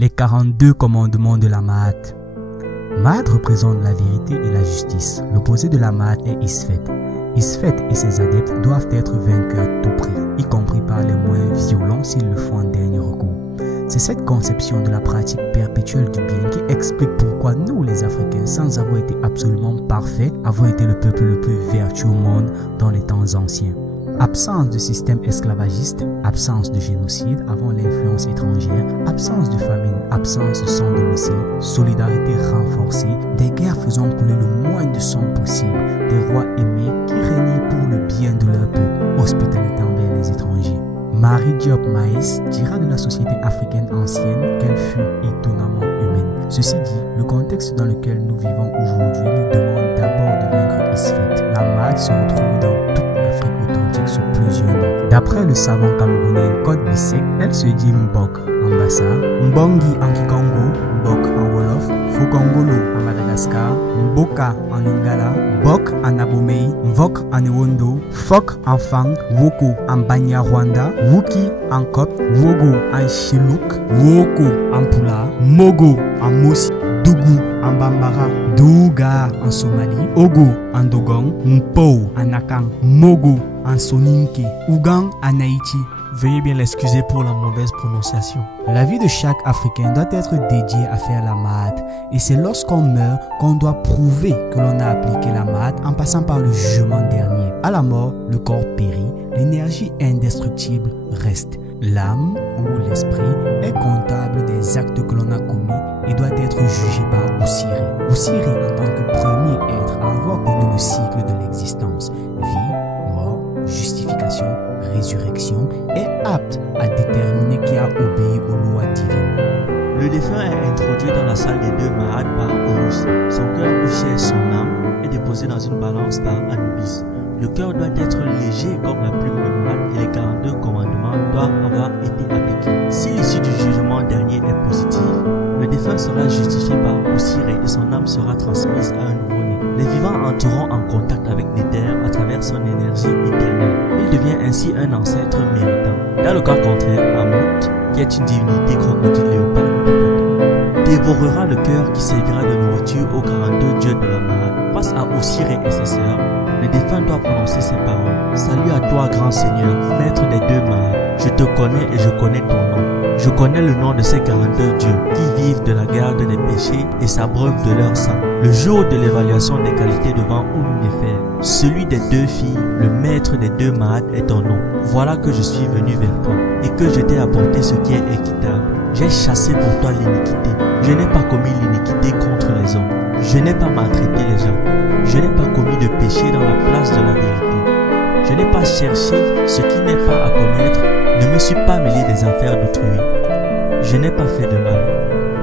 Les 42 commandements de la Ma'at. Ma'at représente la vérité et la justice. L'opposé de la Ma'at est Isfet. Isfet et ses adeptes doivent être vaincus à tout prix, y compris par les moyens violents s'ils le font en dernier recours. C'est cette conception de la pratique perpétuelle du bien qui explique pourquoi nous, les Africains, sans avoir été absolument parfaits, avons été le peuple le plus vertueux au monde dans les temps anciens. Absence de système esclavagiste, absence de génocide avant l'influence étrangère, absence de famine, absence de sans domicile, solidarité renforcée, des guerres faisant couler le moins de sang possible, des rois aimés qui régnaient pour le bien de leur peuple, hospitalité envers les étrangers. Marie Diop Maïs dira de la société africaine ancienne qu'elle fut étonnamment humaine. Ceci dit, le contexte dans lequel nous vivons aujourd'hui nous demande d'abord de vaincre Isfet. La Ma'at se retrouve dans toute l'Afrique authentique sous plusieurs noms. D'après le savant camerounais Code Bissek, elle se dit Mbok en Bassa, Mbongi en Kikongo, Mbok en Wolof, Fukongolo en Madagascar, Mboka en Lingala, Bok en Abomey, Mvok en Ewondo, Fok en Fang, Woko en Banyarwanda, Wuki en Kop, Wogo en Chiluk, Woko en Pula, Mogo en Mosi, Dougou en Bambara, Douga en Somalie, Ogo en Dogong, Mpo en Akang, Mogo en Soninke, Ougang en Haïti. Veuillez bien l'excuser pour la mauvaise prononciation. La vie de chaque Africain doit être dédiée à faire la Ma'at. Et c'est lorsqu'on meurt qu'on doit prouver que l'on a appliqué la Ma'at en passant par le jugement dernier. À la mort, le corps périt, l'énergie indestructible reste. L'âme ou l'esprit est comptable des actes que l'on a commis et doit être jugé par Osiré. Osiré en tant que premier être à avoir connu le cycle de l'existence. Vie, mort, justification, résurrection, est apte à déterminer qui a obéi aux lois divines. Le défunt est introduit dans la salle des deux Ma'at par Horus. Son cœur où siège son âme est déposé dans une balance par Anubis. Le cœur doit être léger comme la plume de Ma'at et les 42 commandements doivent avoir été appliqués. Si l'issue du jugement dernier est positive, le défunt sera justifié par Osiré et son âme sera transmise à un nouveau-né. Les vivants entreront en contact avec Néter à travers son énergie éternelle. Il devient ainsi un ancêtre méritant. Dans le cas contraire, Amut, qui est une divinité crocodile léopard, dévorera le cœur qui servira de nourriture aux 42 dieux de la Ma'at. Face à Osiré et ses sœurs, le défunt doit prononcer ces paroles. Salut à toi, grand Seigneur, maître des deux Ma'at. Je te connais et je connais ton nom. Je connais le nom de ces 42 dieux qui vivent de la garde des péchés et s'abreuvent de leur sang. Le jour de l'évaluation des qualités devant Oununefer, celui des deux filles, le maître des deux Ma'at est ton nom. Voilà que je suis venu vers toi et que je t'ai apporté ce qui est équitable. J'ai chassé pour toi l'iniquité. Je n'ai pas commis l'iniquité contre les hommes. Je n'ai pas maltraité les gens. Je n'ai pas commis de péché dans la place de la vérité. Je n'ai pas cherché ce qui n'est pas à connaître. Ne me suis pas mêlé des affaires d'autrui. Je n'ai pas fait de mal.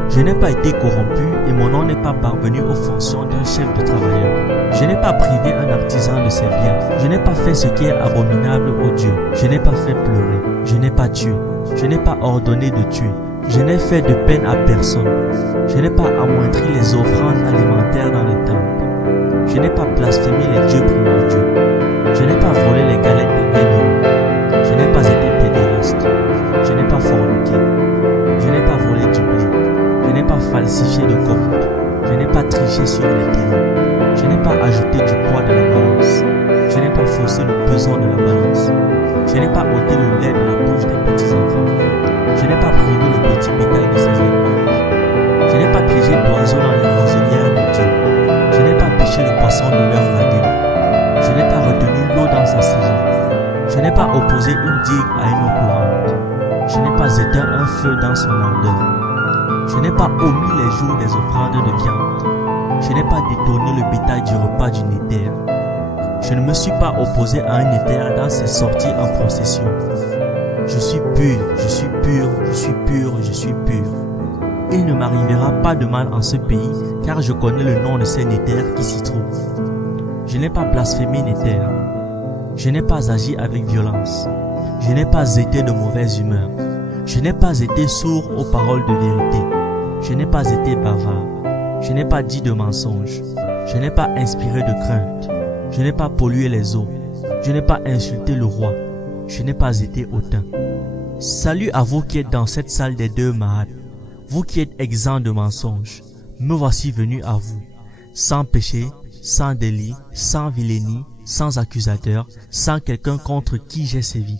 Je n'ai pas été corrompu et mon nom n'est pas parvenu aux fonctions d'un chef de travailleur. Je n'ai pas privé un artisan de ses biens. Je n'ai pas fait ce qui est abominable aux dieux. Je n'ai pas fait pleurer. Je n'ai pas tué. Je n'ai pas ordonné de tuer. Je n'ai fait de peine à personne. Je n'ai pas amoindri les offrandes alimentaires dans les temples. Je n'ai pas blasphémé les dieux primordiaux. Je n'ai pas volé les galettes des bienheureux. Je n'ai pas été pédéraste. Je n'ai pas forniqué. Je n'ai pas volé du blé. Je n'ai pas falsifié de compte. Je n'ai pas triché sur les terrains. Je n'ai pas ajouté du poids de la balance. Je n'ai pas faussé le pesant de la balance. Je n'ai pas ôté le lait de la bouche des petits-enfants. Je n'ai pas privé le petit bétail de ses élevages. Je n'ai pas piégé d'oiseaux dans les roselières de Dieu. Je n'ai pas pêché le poisson de leur lagune. Je n'ai pas retenu l'eau dans sa saison. Je n'ai pas opposé une digue à une eau courante. Je n'ai pas éteint un feu dans son ardeur. Je n'ai pas omis les jours des offrandes de viande. Je n'ai pas détourné le bétail du repas du Néter. Je ne me suis pas opposé à un Néter dans ses sorties en procession. Je suis pur, je suis pur, je suis pur, je suis pur. Il ne m'arrivera pas de mal en ce pays, car je connais le nom de ces Néters qui s'y trouvent. Je n'ai pas blasphémé Néter. Je n'ai pas agi avec violence. Je n'ai pas été de mauvaise humeur. Je n'ai pas été sourd aux paroles de vérité. Je n'ai pas été bavard. Je n'ai pas dit de mensonges. Je n'ai pas inspiré de crainte. Je n'ai pas pollué les eaux. Je n'ai pas insulté le roi. Je n'ai pas été hautain. Salut à vous qui êtes dans cette salle des deux Ma'at. vous qui êtes exempts de mensonges, me voici venu à vous, sans péché, sans délit, sans vilainie, sans accusateur, sans quelqu'un contre qui j'ai sévi.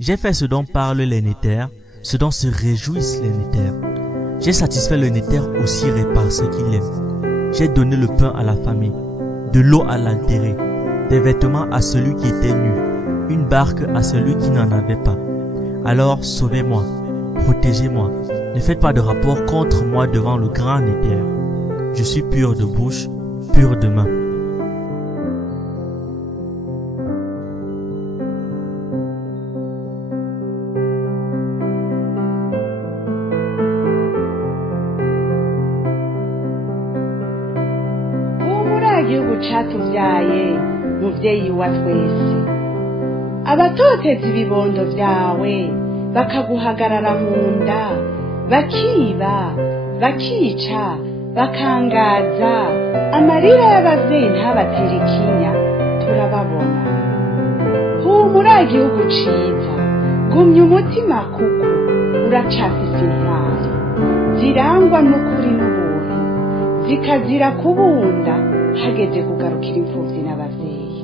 J'ai fait ce dont parlent les Néther, ce dont se réjouissent les Néther. J'ai satisfait le Néther aussi par ce qu'il aime. J'ai donné le pain à la famille, de l'eau à l'altéré, des vêtements à celui qui était nu, une barque à celui qui n'en avait pas. Alors sauvez-moi, protégez-moi, ne faites pas de rapport contre moi devant le grand Néther. Je suis pur de bouche, pur de main. igihugu catuvyaye muvyeyi wa twese, abatoteza ibibondo vyawe bakaguhagarara mu nda, bakiba bakica bakangaza, amarira y'abavyeyi ntabatera ikinya turababona. Humura igihugu ciza, gumya umutima kuko uracafise intwari zirangwa n'ukuri n'ubuntu, zikazira kubunda hageze kugarukira imfuvyi n'abavyeyi.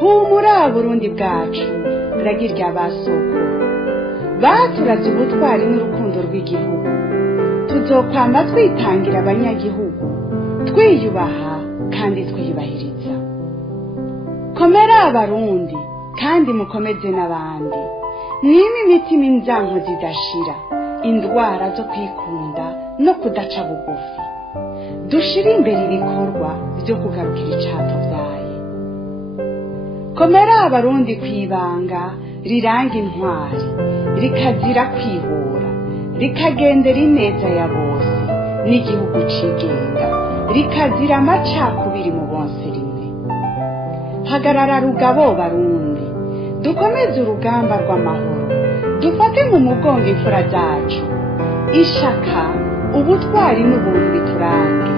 Humura Burundi bwacu, turagirya basokuru baturaze ubutwari n'urukundo rw'igihugu, tuzokwama twitangira abanyagihugu, twiyubaha kandi twiyubahiriza. Komera Abarundi kandi mukomeze n'abandi, mwime imitima inzanko zidashira, indwara zo kwikunda no kudaca bugufi. Dushire imbere ibikorwa byo kugarukira icatuvyaye. Komera Abarundi kwibanga riranga intwari, rikazira kwihora, rikagendera ineza ya bose n'igihugu cigenga, rikazira amacakubiri mu bonse rimwe. Hagarara rugabo Barundi, dukomeze urugamba rw'amahoro, dufate mu mugongo imfura zacu, ishaka ubutwari n'ubuntu biturange,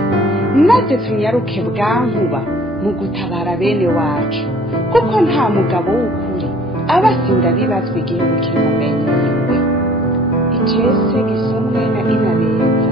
maze tunyaruke bwankuba mu gutabara bene wacu, kuko nta mugabo w'ukuri abasinda bibazwa igihugu kiri mu menyo yiwe. Icese gisomwe na Inabeza.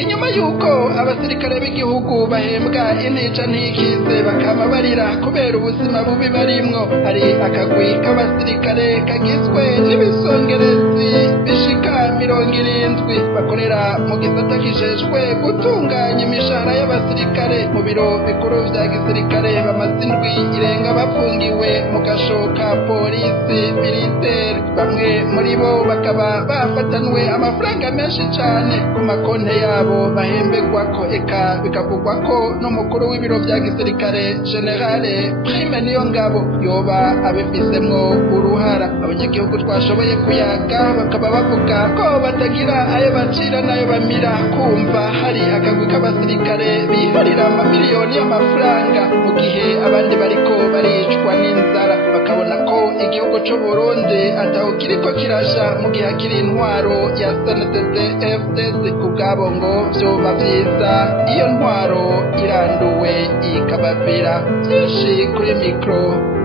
Inyuma yuko abasirikare b'igihugu bahembwa intica ntikize bakama barira kubera ubuzima bubi barimwo, hari akagwi k'abasirikare kagizwe n'ibisongerezi bishika 70 bakorera mu gisata kijejwe gutunganya imishahara y'abasirikare mu biro bikuru vya gisirikare, bamaze indwi irenga bafungiwe mu gasho ka polisi militaire. Bamwe muri bo bakaba bafatanwe amafaranga menshi cane ku makonte yabo bahembegwako, eka bikavugwa ko n'umukuru w'ibiro vya gisirikare generale Prime Niyongabo yoba abifisemwo uruhara. Abanyagihugu twashoboye kuyaga bakaba bavuga ko batagira ayo bacira n'ayo bamira kumva hari akagwi k'abasirikare biharira amamiliyoni y'amafaranga mu gihe abandi bariko baricwa n'inzara. Bakabona ko igihugu c'u Burundi ataho kiriko kirasha mu gihe hakiri intwaro ya CNDD-FDD. Kubwabo ngo vyoba vyiza iyo ntwaro iranduwe ikabavira. Vyinshi kuri mikro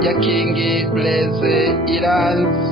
ya King Blaise Iranzi.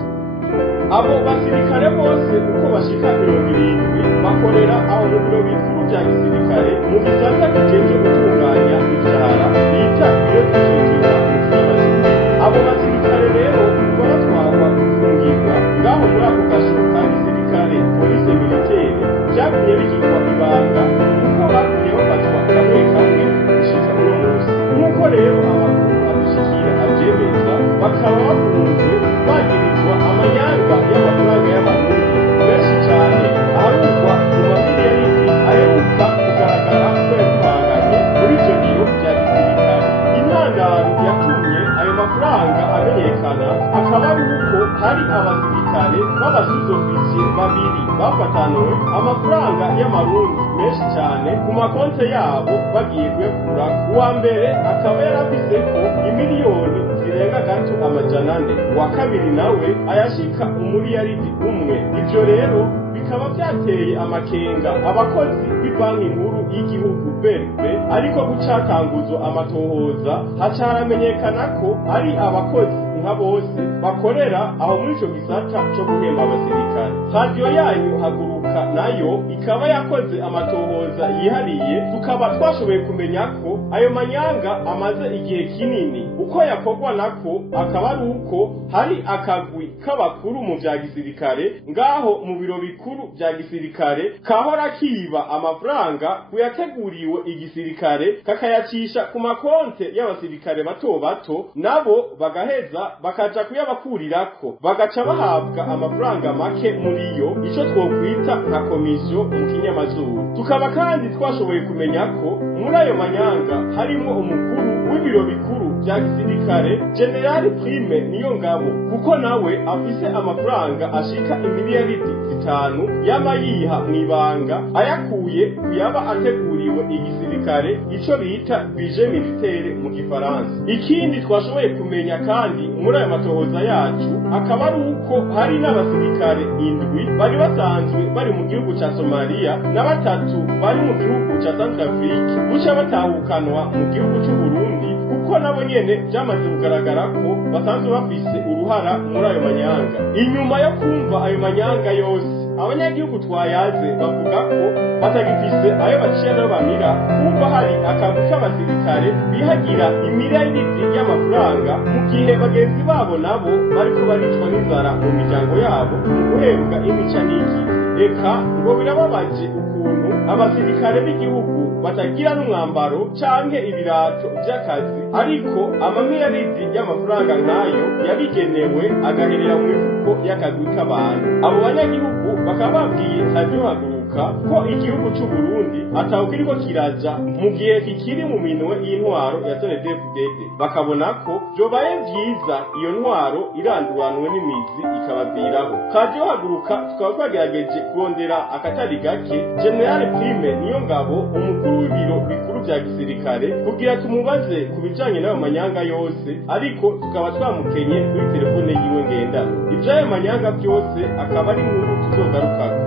Abo basirikare bose uko bashika 70 bakorera aho mu biro bikuru bya gisirikare mu gisata kijejwe gutunganya ivyara bita biro kijejwe gutunganya. Abo basirikare rero baratwarwa gufungirwa ngaho muri ako gasho ka gisirikare polisi militaire, byagiye bigirwa ibanga kuko bagiye bafatwa kamwe kamwe gushika uno munsi. Nk'uko rero amakuru adushikira avyemeza, bakaba bafunzwe bagirizwa amanyanga y'amafaranga y'abarundi benshi cyane, aharugwa mu mamiliyoni aheruka kugaragara ko yatwanganye muri ivyo biro vya gisirikare. Intandaro yatumye ayo mafaranga amenyekana akaba ari uko hari abasirikare b'abasuzofisiye babiri bafatanywe amafaranga y'amarundi menshi cyane ku makonte yabo bagiye kuyakura. Uwa mbere akaba yarafise ko imiliyoni zirenga gato 400, uwa kabiri nawe ayashika umuriyaridi umwe. Ivyo rero bikaba byateye amakenga abakozi b'ibanki nkuru y'igihugu BRB, ariko gucatanguzo amatohoza hacaramenyekana ko ari abakozi nka bose bakorera aho muri ico gisata co guhemba abasirikare. Radio yanyu Haguruka nayo ikaba yakoze amatohoza yihariye, tukaba twashoboye kumenya ko ayo manyanga amaze igihe kinini. Uko yakorwa nako akaba ari uko hari akagwi k'abakuru mu vya gisirikare ngaho mu biro bikuru vya gisirikare kahora kiba amafaranga kuyateguriwe igisirikare kakayacisha ku makonte y'abasirikare bato bato, nabo bagaheza bakaja kuyabakurirako bagaca bahabwa amafaranga make muri yo, ico twokwita nka komisiyo mu kinyamazuru. Tukaba kandi twashoboye kumenya ko muri ayo manyanga harimo umukuru w'ibiro bikuru vya gisirikare General Prime Niyongabo, kuko nawe afise amafaranga ashika imiliyaridi 5 y'amayiha mwibanga ayakuye kuyaba ateguriwe igisirikare, ico bita budget militaire mu gifaransa. Ikindi twashoboye kumenya kandi muri ayo matohoza yacu akaba ari uko hari n'abasirikare 7 bari basanzwe bari mu gihugu ca Somalia na 3 bari mu gihugu ca Centrafrique buca batahukanwa mu gihugu c'u Burundi, kuko nabo nyene byamaze kugaragara ko basanzwe bafise uruhara muri ayo manyanga. Inyuma yo kumva ayo manyanga yose, abanyagihugu twayaze bavuga ko batagifise ayo baciye no bamira, kumva hari akazi k'abasirikare bihagira imiliyaridi y'amafaranga mu gihe bagenzi babo nabo bariko baricwa n'inzara mu miryango yabo mu guhembwa imica n'iki. Eka ngo birababaje ukuntu abasirikare b'igihugu batagira n'umwambaro canke ibirato vy'akazi, ariko amamiliyaridi y'amafaranga nk'ayo yabigenewe agaherera mu mifuko y'akagwi k'abantu. Abo banyagihugu bakaba babwiye Radio Haguruka ko igihugu c'u Burundi ataho kiriko kiraja mu gihe kikiri mu minwe y'intwaro ya CNDD-FDD, bakabona ko vyobaye vyiza iyo ntwaro iranduranwe n'imizi ikabaviraho. Radio Haguruka tukaba twagerageje kurondera akatari gake General Prime Niyongabo, umukuru w'ibiro bikuru vya gisirikare, kugira tumubaze ku bijanye n'ayo manyanga yose, ariko tukaba twamukenye kuri telefone yiwe ngendanwa. Ivyayo manyanga vyose akaba ari inkuru tuzogarukako.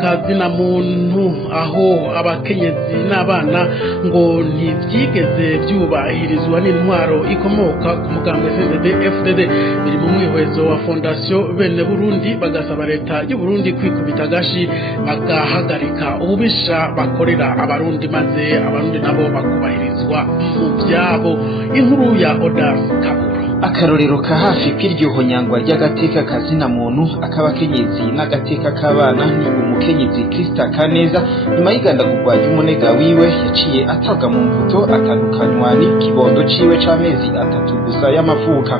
kazina muntu aho abakenyezi n'abana ngo ntibyigeze byubahirizwa n'intwaro ikomoka ku mugambwe CNDD-FDD. biri mu mwihwezo wa Fondation Bene Burundi, bagasaba leta y'u Burundi kwikubita gashi bagahagarika ububisha bakorera abarundi, maze abarundi nabo bakubahirizwa mu byabo. Inkuru ya Odas Kabura. Akarorero ka hafi kw'iryo nyangwa ry'agateka kazina muntu akabakenyezi n'agateka k'abana ni umukenyezi Krista Kaneza. Nyuma y'igandagurwa y'umunega wiwe yaciye atabwa mu mvuto atandukanywa n'ikibondo ciwe c'amezi 3 gusa y'amavuka.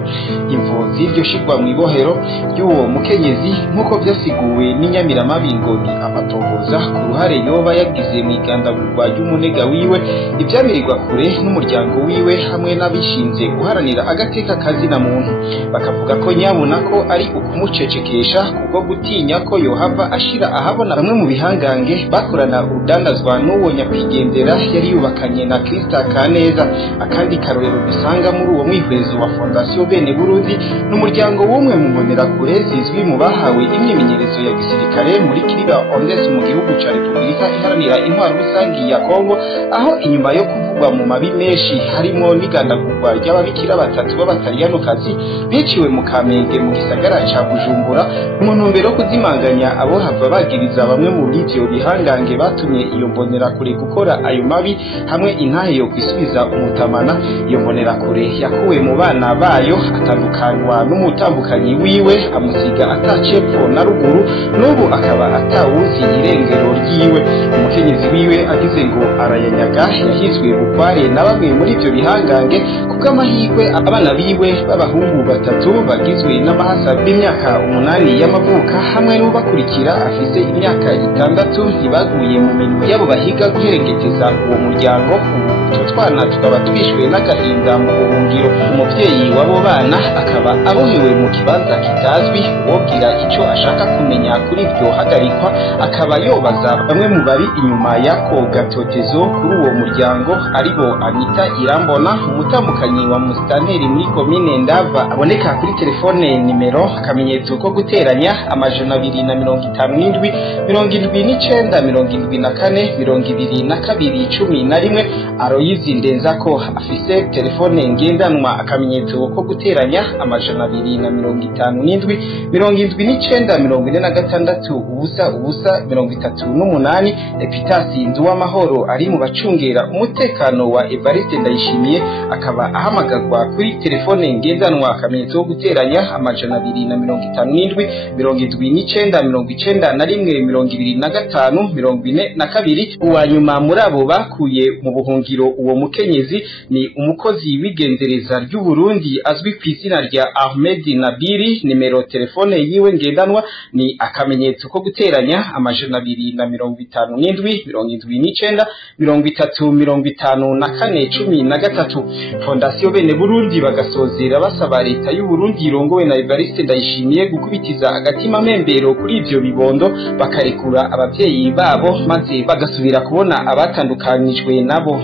Imvo z'iryo shirwa mu ibohero y'uwo mukenyezi nk'uko vyasiguwe n'Inyamiramabi ngo ni amatohoza ku ruhare yoba yagize mu igandagurwa y'umunega wiwe, ivyamirirwa kure n'umuryango wiwe hamwe n'abishinze guharanira agateka kazina muntu. Bakavuga ko nyabona ko ari ukumucecekesha kubwo gutinya ko yohava ashira ahabona bamwe mu bihangange bakorana urudandazwa n'uwo nyakwigendera yari yubakanye na Krista Kaneza. Akandi karorero dusanga muri uwo mwihwezo wa Fondation Bene Burundi n'umuryango w'umwe mu mbonerakure zizwi mu bahawe imyimenyerezo ya gisirikare muri Kiriba Ondes mu gihugu ca Repubulika Iharanira Intwaro Rusangi ya Kongo, aho inyuma yo kuvugwa mu mabi menshi harimo n'igandagurwa ry'ababikira 3 b'abataliyanokazi biciwe mu Kamenge mu gisagara ca Bujumbura mu ntumbero kuzimanganya abo hava bagiriza bamwe mu bivyo bihangange batumye iyo mbonerakure gukora ayo mabi, hamwe intahe yo kwisubiza umutamana. Iyo mbonerakure yakuwe mu bana bayo atandukanywa n'umutambukanyi wiwe amusiga atacepfo na ruguru, n'ubu akaba atawuzi irengero ryiwe. Umukenyezi wiwe agize ngo arayanyaga yahizwe bukware na bamwe muri ivyo bihangange kubw'amahirwe. Abana biwe b'abahungu 3 bagizwe n'amahasa b'imyaka 8 y'amavuka hamwe n'ubakurikira afise imyaka 6 ntibaguye mu minwe yabo bahiga guherekeza uwo muryango. Utwo twana tukaba twishwe n'agahinda mu buhungiro. Umuvyeyi wabo bana bana akaba abohewe mu kibanza kitazwi. Wobwira icyo ashaka kumenya kuri iryo hagarikwa akaba yobaza bamwe mu bari inyuma y'ako gatotezo kuri uwo muryango aribo Anita Irambona, umutamukanyi wa musitanteri muri komine Ndava, aboneka kuri telefone nimero akamenyetso ko guteranya 257 79 74 Aloyizi Ndenzako afise telefone ngendanwa akamenyetso ko guteranya 257 79 ubusa 38. Epitasi Nduwamahoro ari mu bacungera umutekano wa Evariste Ndayishimiye akaba ahamagazwa kuri telefone ngendanwa akamenyetso ko guteranya 257 79 Uwa nyuma muri abo bakuye mu buhungiro uwo mukenyezi ni umukozi w'igenzereza ry'u Burundi azwi ku izina rya Ahmed Nabiri. Nimero telefone yiwe ngendanwa ni akamenyetso ko guteranya 257 79 Fondation Bene Burundi bagasozera basaba leta y'u Burundi irongowe na Evariste Ndayishimiye gukubitiza agatima mpembero kuri ivyo bibondo bakarekura abavyeyi babo maze bagasubira kubona abatandukanijwe nabo.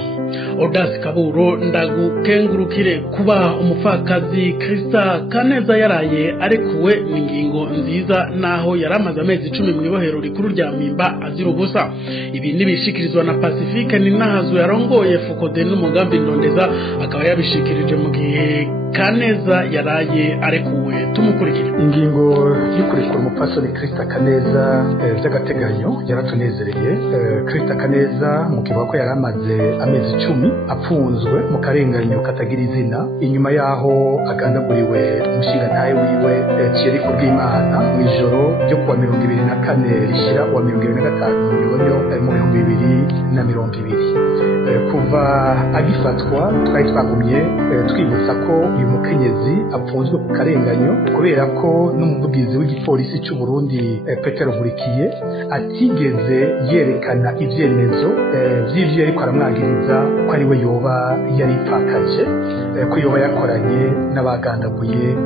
Odas Kaburo ndagukengurukire kuba umupfakazi Krista Kaneza yaraye arekuwe n'ingingo nziza naho yaramaze amezi 10 mu ibohero rikuru rya Mpimba azira ubusa. Ibi nibishikirizwa na Pacifique Ninahazo yarongoye Fokode n'umugambi Ndondeza akaba yabishikirije mu gihe Kaneza yaraye arekuwe. Tumukurikire. Ingingo y'ukurekura umupfasoni Krista Kaneza by'agateganyo yaratunezereye. Krista Kaneza mu kivuga ko yaramaze amezi 10 apfunzwe mu karenganyo katagira izina inyuma yaho agandaguriwe umushingantahe wiwe Thierry Kubwimana mu ijoro ryo kuwa 24 rishira wa 25 Nyonyo mu 2020. Kuva agifatwa twari twagumye twibutsa ko uyu mukenyezi apfunzwe ku karenganyo kubera ko n'umuvugizi w'igipolisi cy'u Burundi Petero Nkurikiye atigeze yerekana ivyemezo vy'ivyo ariko aramwagiriza ko ari we yoba yari pfakaje ko yoba yakoranye n'abagandaguye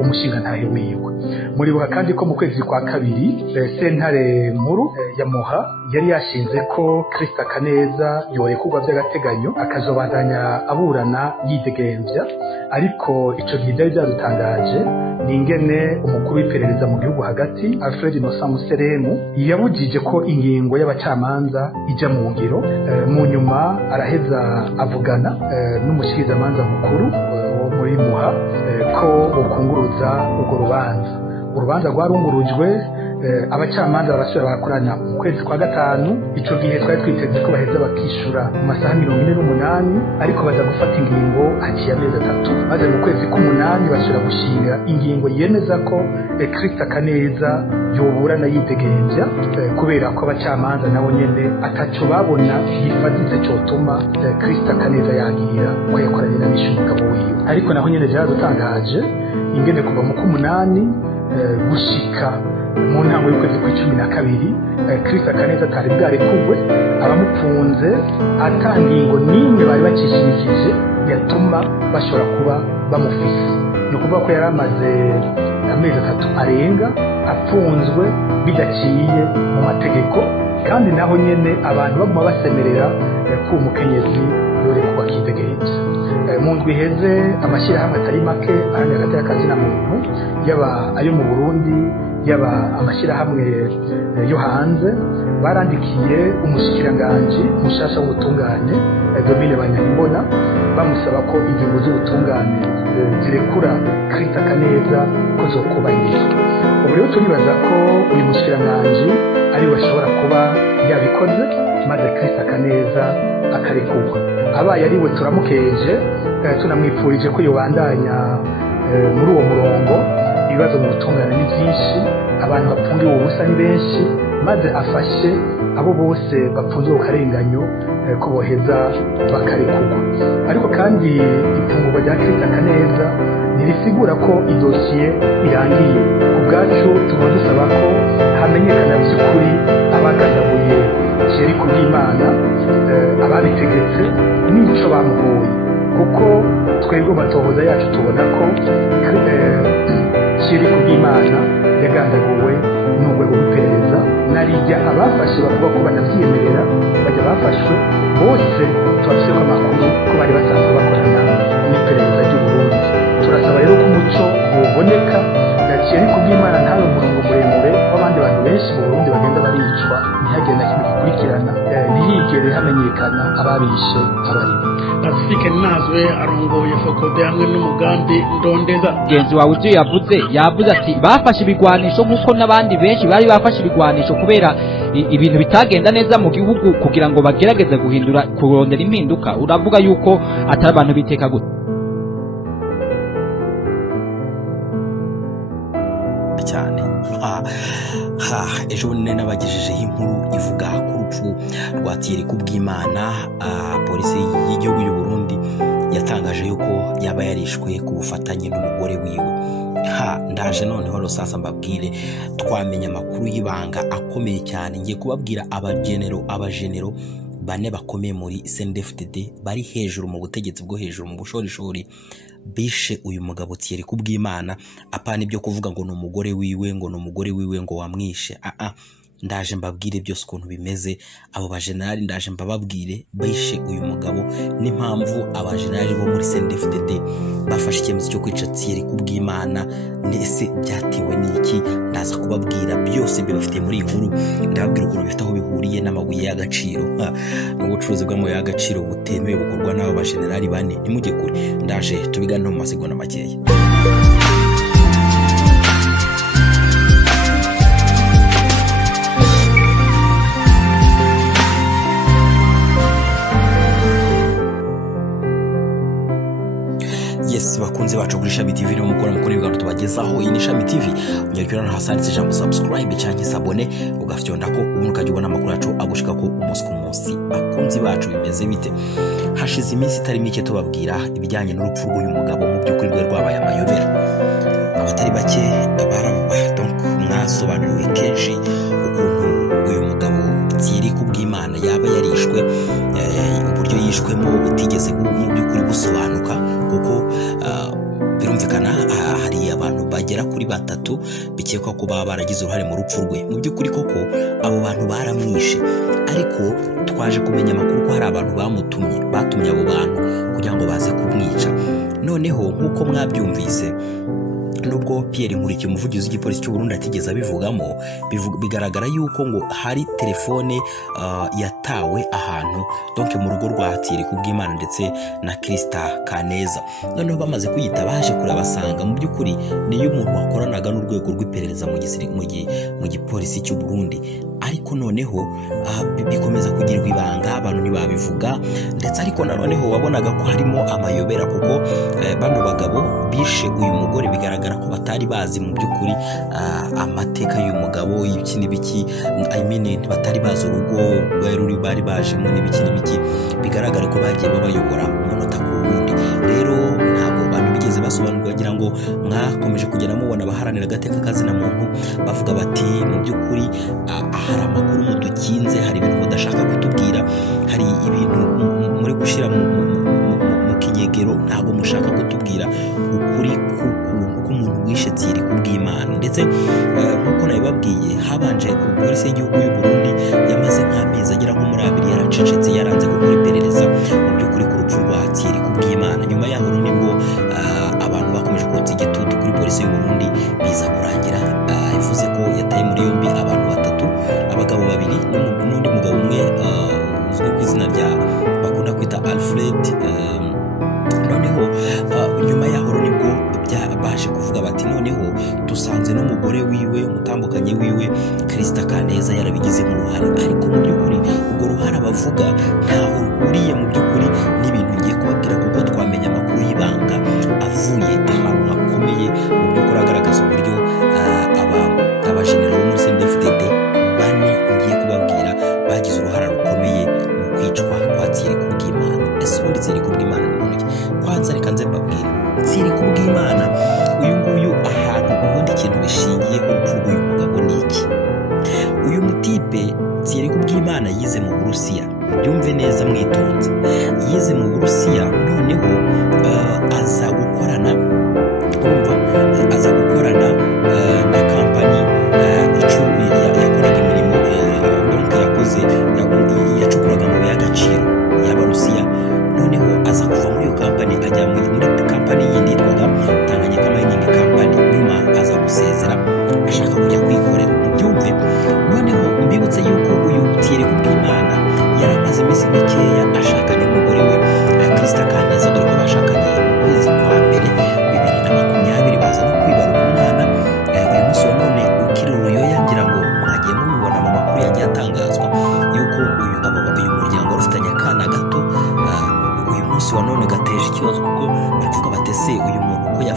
umushingantahe wiwe. Muribuka kandi ko mu kwezi kwa kabiri sentare nkuru ya Muha yari yashinze ko Krista Kaneza yorekurwa by'agateganyo akazobandanya aburana yidegemvya, ariko ico gihe byari byadutangaje ni ingene umukuru w'iperereza mu gihugu hagati Alfred Innocent Museremu yabujije ko ingingo y'abacamanza ija mu ngiro. Mu nyuma araheza avugana n'umushikirizamanza mukuru wo muri Muha ko ukunguruza urwo urubanza rwarungurujwe. Abacamanza barasubira barakorana mu kwezi kwa gatanu. Ico gihe twari twiteze ko baheza bakishura mu masaha 48, ariko baza gufata ingingo haciye amezi 3 maze mu kwezi k'umunani basubira gushinga ingingo yemeza ko Krista Kaneza yoburana yidegemvya kubera ko abacamanza nabo nyene ataco babona gifaditse cyotuma Krista Kaneza yagira ko yakoranye n'umugabo wiwe. Ariko naho nyene byaradutangaje ingene kuva mu k'umunani gushika mu ntango y'ukwezi kwa 12 Krista Kaneza atari bwarekugwe, abamupfunze atangingo nimwe bari bacishimikije yatuma bashobora kuba bamufise. No kuvuga ko yari amaze amezi 3 arenga apfunzwe bidaciye mu mategeko, kandi naho nyene abantu baguma basemerera ko umukenyezi yore kuba kidegeje. Mu ndwi heze amashyirahamwe atari make ahamya hagati y'akazi na muntu yaba ayo mu Burundi yaba amashyirahamwe yo hanze barandikiye umushikiranganje mushasha w'ubutungane Domine Banyankimbona bamusaba ko ingingo z'ubutungane zirekura Krista Kaneza ko zokubahirizwa. Ubu rero turibaza ko uyu mushikiranganje ari we ashobora kuba yabikoze maze Krista Kaneza akarekurwa. Abaye ari we turamukeje tunamwipfurije ko yobandanya muri uwo murongo. Ibibazo mu butungane ni byinshi, abantu bapfungiwe ubusa ni benshi, maze afashe abo bose bapfungiwe ukarenganyo ko boheza bakarekurwa. Ariko kandi ifungurwa rya Krista Kaneza ntirisigura ko idosiye irangiye. Ku bwacu tuba dusaba ko hamenyekana by'ukuri abagandaguye Thierry Kubwimana, ababitegetse n'ico bamugoye, kuko twebwe matohoza yacu tubona ko Thierry Kubwimana yagandaguwe n'urwego rw'iperereza narijya abafashe bavuga ko banavyemerera bajya bafashwe bose tubafise ko amakuru ko bari basanzwe bakorana n'iperereza ry'u Burundi. Turasaba rero ko umuco woboneka Thierry Kubwimana ntabe umurongo muremure w'abandi bantu benshi mu Burundi bagenda baricwa ntihagire na kimwe gikurikirana ntihigere hamenyekana ababishe abarimo. Pacifique Nazwe arongoye Fokode hamwe n'umugambi Ndondeza. Genzi wawe uje yavuze ati bafashe ibigwanisho nk'uko n'abandi benshi bari bafashe ibigwanisho kubera ibintu bitagenda neza mu gihugu kugira ngo bagerageze guhindura kurondera impinduka. Uravuga yuko atari abantu biteka gute cyane ejo bundi nabagejejeho inkuru ivuga ku rupfu rwa Thierry Kubwimana. Polisi y'igihugu y'u Burundi yatangaje yuko yaba yarishwe ku bufatanye n'umugore wiwe. Ndaje noneho rusasa mbabwire twamenya amakuru y'ibanga akomeye cyane. Ngiye kubabwira abajenero bane bakomeye muri CNDD-FDD bari hejuru mu butegetsi bwo hejuru mu bushorishori bishe uyu mugabo Thierry Kubwimana. Apana ibyo kuvuga ngo ni umugore wiwe ngo wamwishe. Ndaje mbabwire byose ukuntu bimeze. Abo bajenerali ndaje mbababwire bishe uyu mugabo n'impamvu abajenerali bo muri CNDD-FDD bafashe icyemezo cyo kwica Thierry Kubwimana. Nese byatewe n'iki? Ndaza kubabwira byose bibafite muri iyi nkuru. Ndababwira ukuntu bifite aho bihuriye n'amabuye y'agaciro n'ubucuruzi bw'amabuye y'agaciro butemewe bukorwa n'abo bajenerali bane. Nimujye kure, ndaje tubigane mu masegonda makeya. Yes, bakunze bacu kuri Shami TV no mukora mukora ibiganiro tubagezaho. Iyi ni Shami TV. Unyakira na hasanditse ijambo subscribe cyangwa sabone ugafyonda ko umuntu ukajya ubona amakuru yacu agushika ko umunsi ku munsi. Bakunzi bacu bimeze bite? Hashize iminsi itari mike tubabwira ibijyanye n'urupfu rw'uyu mugabo mu by'ukuri rwe rwabaye amayobera. Abatari bake baravuga donc mwasobanuriwe kenshi ukuntu uyu mugabo Thierry Kubwimana yaba yarishwe, uburyo yishwemo butigeze mu by'ukuri busobanuka kuko birumvikana hari abantu bagera kuri batatu bikekwa ko baba baragize uruhare mu rupfu rwe. Mu by'ukuri koko abo bantu baramwishe, ariko twaje kumenya amakuru ko hari abantu batumye abo bantu kugira ngo baze kumwica. Noneho nk'uko mwabyumvise, nubwo Pierre Nkurikiye umuvugizi w'igipolisi cy'u Burundi atigeze abivugamo, bigaragara yuko ngo hari telefone yatawe ahantu donc mu rugo rwa Thierry Kubwimana ndetse na Krista Kaneza. Noneho bamaze kuyita baje kure basanga mu by'ukuri niyo umuntu wakoranaga n'urwego rw'iperereza mu gipolisi cy'u Burundi. Ariko noneho bikomeza kugirwa ibanga, abantu ntibabivuga, ndetse ariko noneho wabonaga ko harimo amayobera kuko bano bagabo bishe uyu mugore bigaragara ko batari bazi mu by'ukuri amateka y'uyu mugabo y'ibiki n'ibiki. Batari bazi urugo bari bajemo n'ibiki n'ibiki. Bigaragara ko bagiye babayobora umunota ku wundi. Rero ntabwo abantu bigeze basobanurwa, wagira ngo mwakomeje kugenda mubona abaharanira agateka kazina muntu bavuga bati mu by'ukuri hari amakuru mudukinze, hari ibintu mudashaka kutubwira, hari ibintu muri gushyira mu kinyegero, ntabwo mushaka kutubwira ukuri k'umuntu wishe Thierry Kubwimana. Ndetse nk'uko nabibabwiye, habanje polisi y'igihugu y'u Burundi yamaze nk'amezi agera nko muri 2 yaracecetse, yaranze gukora iperereza mu by'ukuri ku rupfu rwa Thierry Kubwimana. Nyuma yaho nibwo abantu bakomeje kotsa igitutu kuri polisi y'u Burundi, biza kurangira ivuze ko yataye muri yombi abantu batatu, abagabo babiri n'undi mugabo umwe uzwi ku izina rya bakunda kwita Alfred. Noneho nyuma yaho nibwo baje kuvuga bati noneho dusanze n'umugore wiwe, umutambukanye wiwe Krista Kaneza yarabigizemo uruhare. Ariko mu by'ukuri ubwo ruhare abavuga ntaho ruriye mu by'ukuri n'ibintu ngiye kubabwira, kuko twamenye amakuru y'ibanga avuye ahantu hakomeye mu by'ukuri agaragaza uburyo abajenerali bo muri CNDD-FDD bane ngiye kubabwira bagize uruhare rukomeye mu kwicwa kwa Thierry Kubwimana. Ese ubundi Thierry Kubwimana ni muntu ki? Kwanza reka nze mbabwire Thierry Kubwimana uyu nguyu ahantu ubundi ikintu bishingiye urupfu rw'uyu mugabo ni iki? Uyu mutipe Thierry Kubwimana yize mu Burusiya, byumve neza mwitonze, yize mu Burusiya. Noneho aza gukorana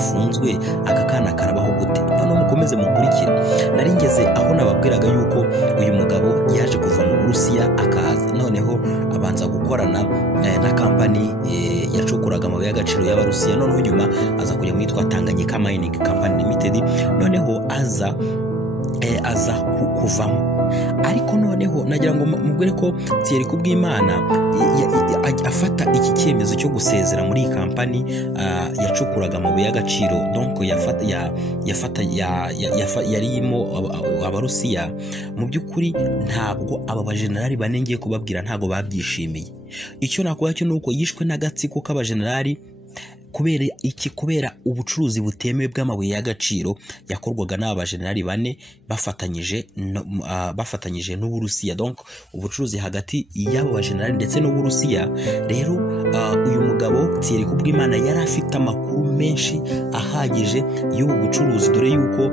gafunzwe aka kana karabaho gute? Noneho mukomeze mukurikire. Nari ngeze aho nababwiraga yuko uyu mugabo yaje kuva mu Burusiya akaza, noneho abanza gukorana na kampani yacukuraga amabuye y'agaciro y'Abarusiya, noneho nyuma aza kujya mu yitwa Tanganyika Mining Company Limited, noneho aza kuvamo. Ariko noneho nagira ngo mubwire ko Thierry Kubwimana afata iki cyemezo cyo gusezera muri iyi kampani yacukuraga amabuye y'agaciro, donc yarimo Abarusiya. Mu by'ukuri ntabwo aba bajenerali bane ngiye kubabwira ntabwo babyishimiye. Icyo nakuba cyo nuko yishwe n'agatsiko k'abajenerali kubera ubucuruzi butemewe bw'amabuye y'agaciro yakorwaga n'aba bajenerali bane bafatanyije n'Uburusiya, donc ubucuruzi hagati y'abo bajenerali ndetse n'Uburusiya. Rero uyu mugabo Thierry Kubwimana yari afite amakuru menshi ahagije y'ubu bucuruzi, dore yuko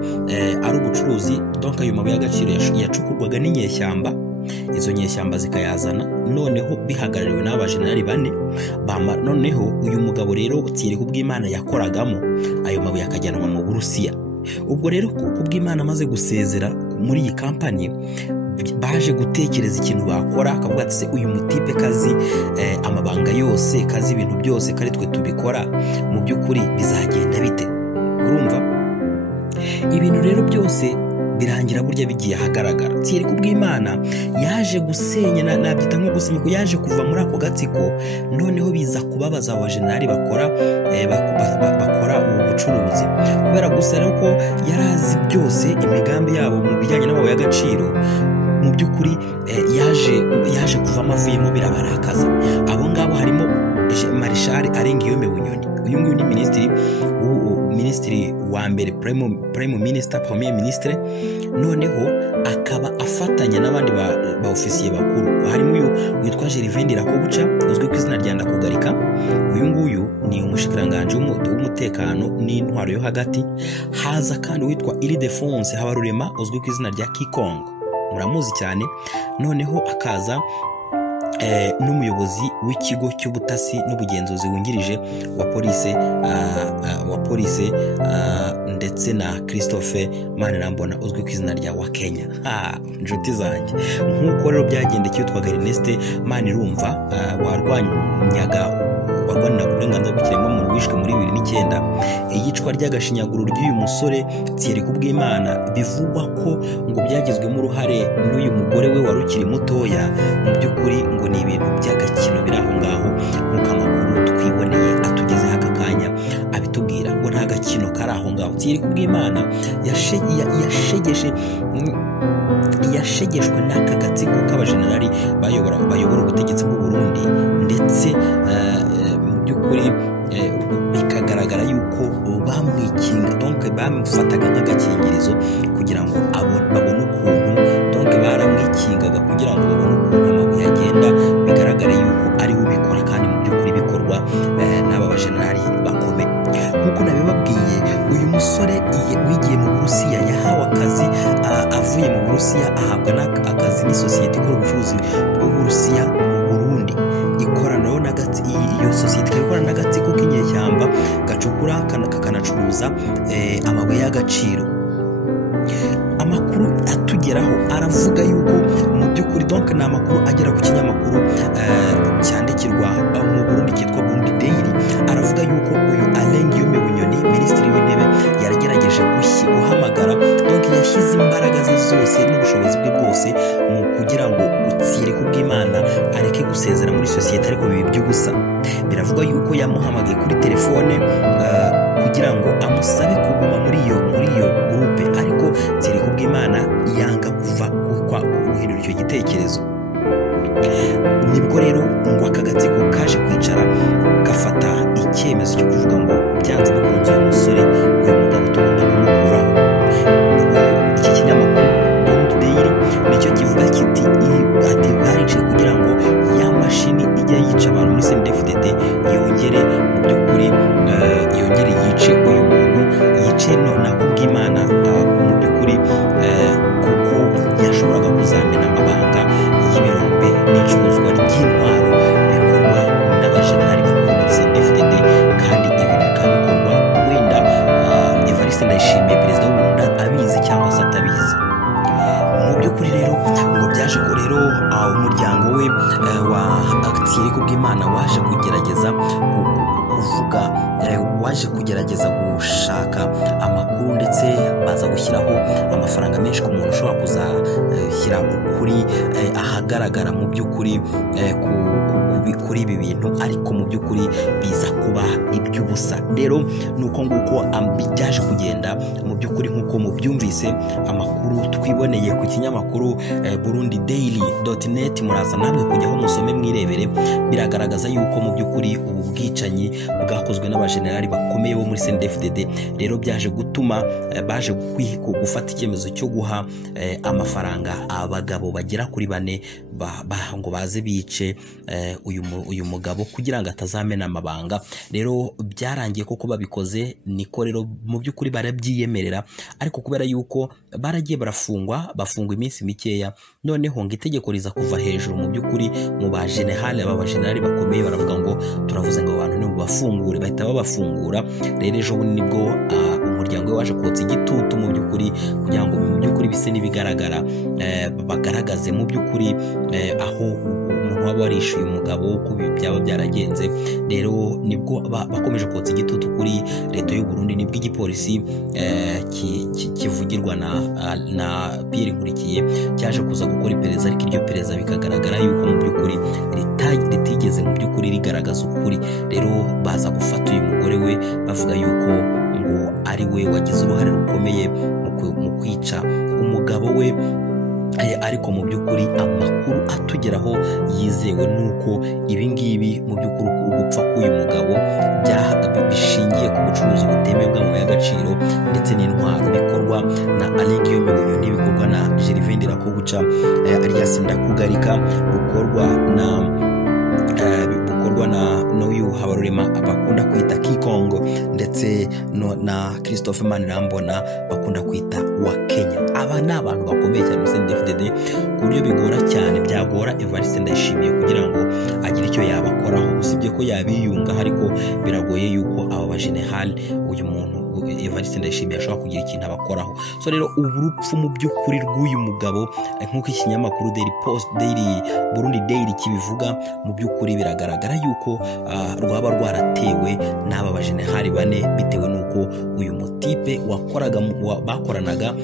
ari ubucuruzi, donc ayo mabuye y'agaciro yacukurwaga n'inyeshyamba, izo nyeshyamba zikayazana, noneho bihagarariwe n'abajenerali bane. Noneho uyu mugabo rero Thierry Kubwimana yakoragamo ayo mabuye akajyanwa mu Burusiya. Ubwo rero Kubwimana amaze gusezera muri iyi kampani, baje gutekereza ikintu bakora, akavuga ati se uyu mutipe kazi amabanga yose, kazi ibintu byose, kari twe tubikora, mu by'ukuri bizagenda bite? Urumva ibintu rero byose birangira burya bigiye ahagaragara. Thierry Kubwimana yaje gusenya, nabyita nko gusenya, ko yaje kuva muri ako gatsiko, noneho biza kubabaza abajenerali bakora ubu bucuruzi, kubera gusa rero ko yari azi byose imigambi yabo mu bijyanye n'amabuye y'agaciro. Mu by'ukuri yaje kuvamo avuyemo birabarakaza. Abo ngabo harimo Marshal Arengiyome Bunyoni, uyu nguyu ni minisitiri wa mbere, prime minister, premier ministre, noneho akaba afatanya n'abandi ba ofisiye bakuru. Harimo uyu witwa Gervais Ndirakobuca uzwi ku izina rya Ndakugarika, uyu nguyu ni umushikiranganje w'umutekano n'intwaro yo hagati. Haza kandi witwa Ildefonse Habarurema uzwi ku izina rya Kikong, muramuzi cyane. Noneho akaza n'umuyobozi w'ikigo cy'ubutasi n'ubugenzuzi wungirije wa polisi ndetse na Christophe Manirambona uzwi ku izina rya Wakenya. Inshuti zanjye, nk'uko rero byagendekeye yitwaga Ernest Manirumva warwanyaga uburenganzira bw'ikiremwamuntu wishwe muri 2009. Iyicwa ry'agashinyaguro ry'uyu musore Thierry Kubwimana bivugwa ko ngo byagizwemo uruhare n'uyu mugore we wari ukiri mutoya. Mu by'ukuri ngo ni ibintu by'agakino biri aho ngaho, nk'uko amakuru twiboneye atugezeho aka kanya abitubwira, ngo nta gakino kari aho ngaho. Thierry Kubwimana yashegeshwe n'aka gatsiko k'abajenerali bayobora ubutegetsi bw'u Burundi, ndetse mu by'ukuri bikagaragara yuko bamwikinga, donc bamufataga nk'agakingirizo kugira ngo babone ukuntu, donc baramwikingaga kugira ngo babone ukuntu amabuye agenda, bigaragare yuko ari we ubikora, kandi mu by'ukuri bikorwa n'aba bajenerali bakomeye. Nk'uko nabibabwiye, uyu musore wigiye mu Burusiya yahawe akazi, avuye mu Burusiya ahabwa akazi n'isosiyete ikora ubucuruzi bw'Uburusiya mu Burundi. Iyo sosiyete ikorana n'agatsiko k'inyeshyamba gacukura kakanacuruza amabuye y'agaciro. Amakuru atugeraho aravuga yuko mu by'ukuri, donc ni amakuru agera ku kinyamakuru cyandikirwa mu Burundi cyitwa Burundi Daily, aravuga yuko uyu Arengiyome Bunyoni, minisitiri w'intebe, yaragerageje guhamagara, donc yashyize imbaraga ze zose n'ubushobozi bwe bwose mu kugira ngo Thierry Kubwimana areke gusezera muri sosiyete, ariko bibi by'ubusa. Biravugwa yuko yamuhamagaye kuri telefone kugira ngo amusabe kuguma muri iyo groupe, ariko Thierry Kubwimana yanga guhindura icyo gitekerezo. Nibwo rero ngo aka gatsiko kaje kwicara gafata icyemezo cyo kuvuga ngo byanze bikunze uyu musore, uyu mugabo tugomba kumukuraho. Iki kinyamakuru Burundi Daily nicyo kivuga kiti barice kugira ngo ya mashini ijya yica abantu muri CNDD-FDD yongere mu by'ukuri yongere yice uyu muntu, yice na Kubwimana mu by'ukuri, kuko yashoboraga kuzamena amabanga y'ibirombe n'icuruzwa ry'intwaro bikorwa n'abajenerali bakuru muri CNDD-FDD, kandi ibi bikabikorwa wenda Evariste Ndayishimiye perezida w'u Burundi abizi cyangwa se atabizi. Mu by'ukuri rero ngo byaje ko rero umuryango we wa Thierry Kubwimana waje kugerageza kuvuga waje kugerageza gushaka amakuru ndetse baza gushyiraho amafaranga menshi ku muntu ushobora kuzashyira ukuri ahagaragara mu by'ukuri kuri ibi bintu, ariko mu by'ukuri biza kuba iby'ubusa. Rero nuko nguko byaje kugenda mu by'ukuri nk'uko mubyumvise amakuru twiboneye ku kinyamakuru burundidaily.net, muraza namwe kujyaho musome mwirebere. Biragaragaza yuko mu by'ukuri ubu bwicanyi bwakozwe n'abajenerali bakomeye bo muri CNDD-FDD rero byaje gutuma baje gufata icyemezo cyo guha amafaranga abagabo bagera kuri 4 ngo baze bice uyu mugabo kugira ngo atazamena amabanga. Rero byarangiye koko babikoze niko rero mu by'ukuri barabyiyemerera, ariko kubera yuko baragiye bafungwa iminsi mikeya, noneho ngo itegeko riza kuva hejuru mu by'ukuri mu bajenerali bajenerali bakomeye baravuga ngo turavuze ngo abantu ni bafungure, bahita babafungura. Rero ejo bundi nibwo umuryango we waje kotsa igitutu mu by'ukuri kugira ngo mu by'ukuri bise nibigaragara bagaragaze mu by'ukuri aho umuntu waba warishyuye umugabo uko byaba byaragenze. Rero nibwo bakomeje kotsa igitutu kuri leta y'u Burundi, nibwo igipolisi kivugirwa na Pierre Nkurikiye cyaje kuza gukora iperereza, ariko iryo perereza bikagaragara yuko mu by'ukuri ritigeze mu by'ukuri rigaragaza ukuri. Rero baza gufata uyu mugore we bavuga yuko ngo ari we wagize uruhare rukomeye mu kwica umugabo we, ariko mu by'ukuri amakuru atugeraho yizewe nuko ibingibi mu by'ukuri gupfa k'uyu mugabo bishingiye ku bucuruzi butemewe bw'amabuye y'agaciro ndetse n'intwaro bikorwa na Alengio Mibunyoni, bikorwa na Gervais Ndirakobuca alias Ndakugarika, bukorwa na n'uyu Habarurema bakunda kwita Kikongo ndetse na Christophe Manirambona bakunda kwita wa Kenya. Aba ni abantu bakomeye cyane muri CNDD-FDD ku buryo bigora cyane, byagora Evariste Ndayishimiye kugira ngo agire icyo yabakoraho, usibye ko yabiyunga, ariko biragoye yuko aba bajenerali uyu muntu Evariste Ndayishimiye ashobora kugira ikintu abakoraho. So rero urupfu mu by'ukuri rw'uyu mugabo nk'uko ikinyamakuru Burundi Daily kibivuga, mu by'ukuri biragaragara yuko rwaba rwaratewe n'aba bajenerali 4 bitewe nuko uyu mutipe bakoranaga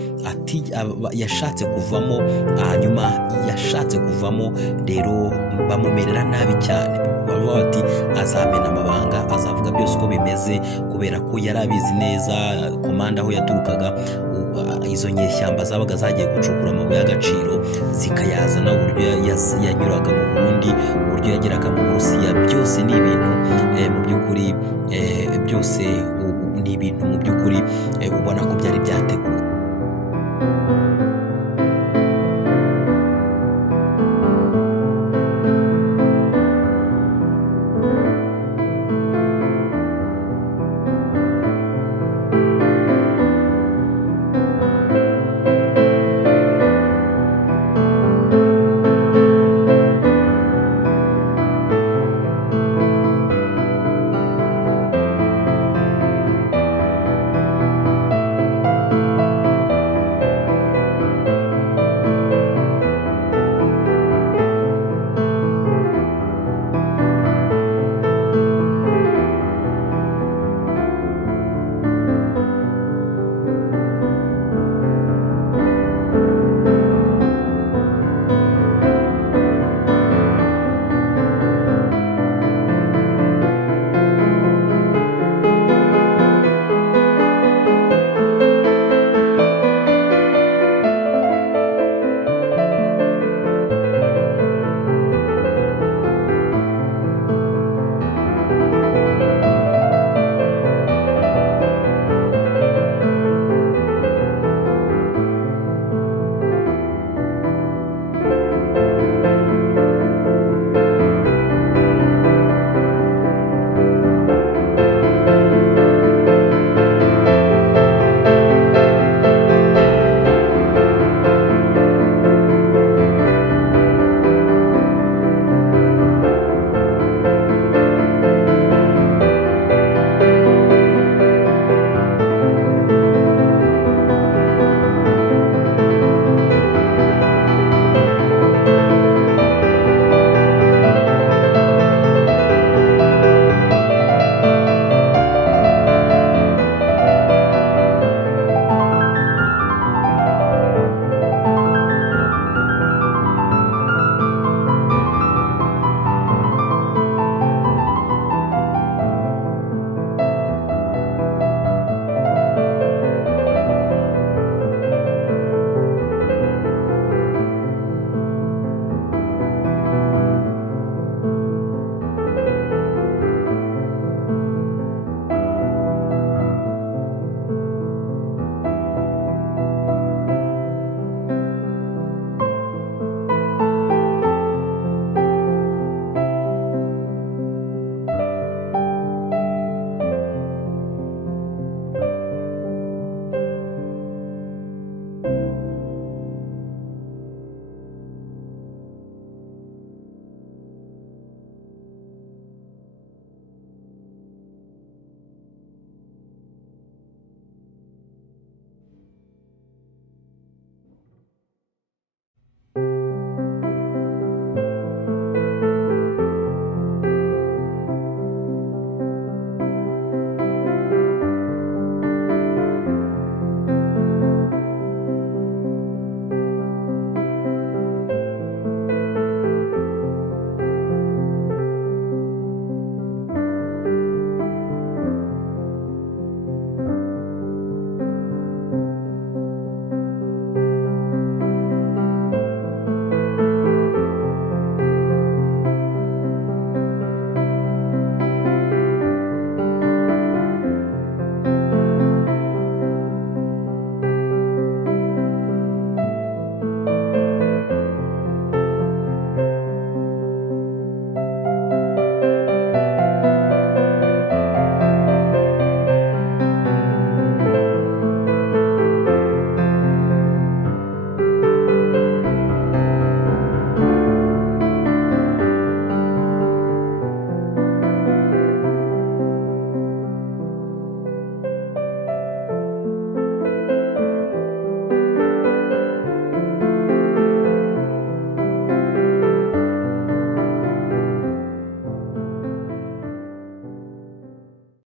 yashatse kuvamo, hanyuma yashatse kuvamo rero bamumerera nabi cyane, bavuga bati azamena amabanga, azavuga byose uko bimeze, kubera ko yari abizi neza komanda aho yaturukaga izo nyeshyamba zabaga zagiye gucukura amabuye y'agaciro zikayazana, uburyo yanyuraga mu Burundi, uburyo yageraga mu Burusiya, byose ni ibintu mu by'ukuri byose ni ibintu mu by'ukuri ubona